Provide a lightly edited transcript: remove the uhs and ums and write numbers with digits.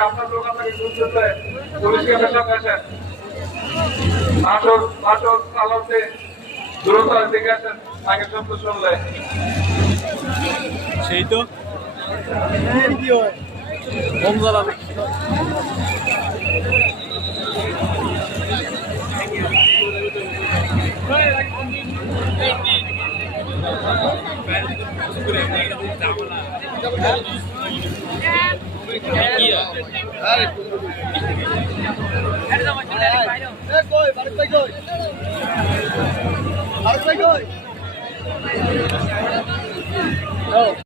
আপনার লোক আপনাকে পুলিশকে পেশা পেয়েছেন নাটক নাটক চালাতে দ্রুত দিকে আসেন আগে শব্দ শুনলে সেই তো কি হয় কম জ্বালাবে